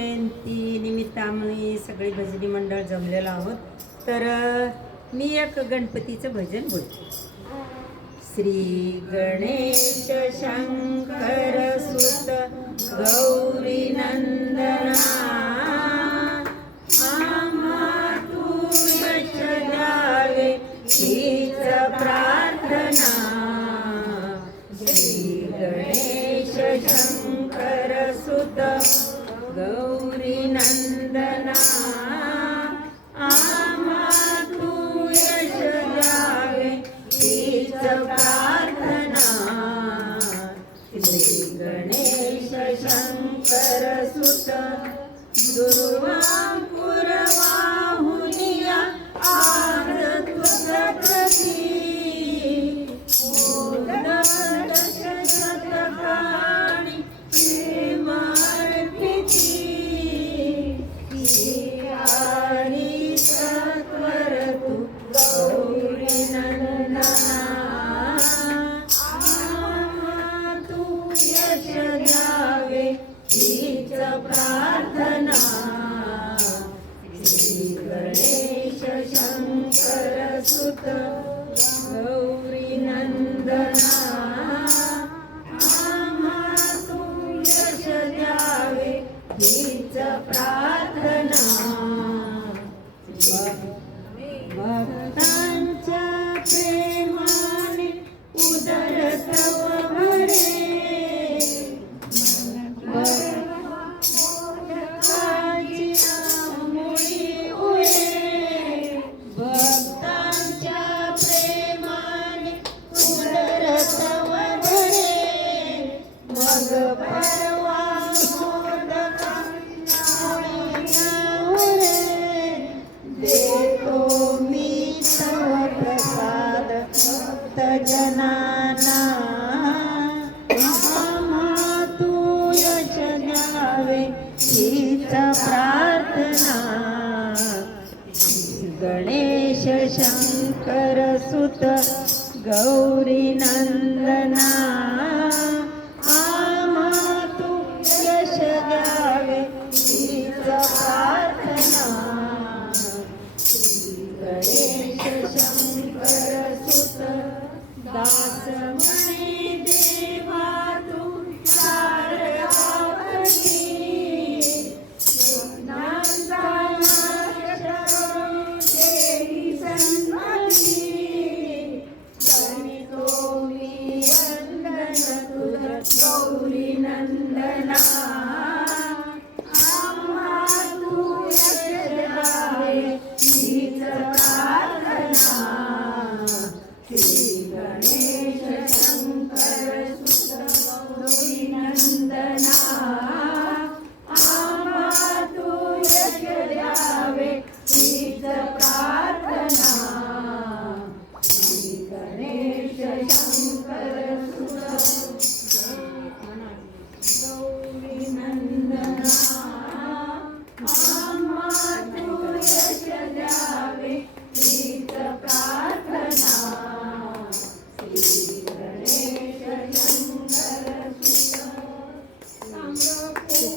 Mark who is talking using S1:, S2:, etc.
S1: जयंती निमित्त आम्ही सगळे भजनी मंडळ जमलेलो आहोत. तर मी एक गणपतीचं भजन बोलते. श्री गणेश शंकर सुत गौरी नंदना गौरी नंदना आमा तू यश प्रार्थना. श्री गणेश शंकर सुत दुर्वा पुरवा यश द्यावे हीच प्रार्थना. श्री गणेश शंकर सुत. भक्तजनाना महा तू यश प्रार्थना. गणेश शंकर सुत गौरी नंदना.
S2: Amém,
S1: Deus.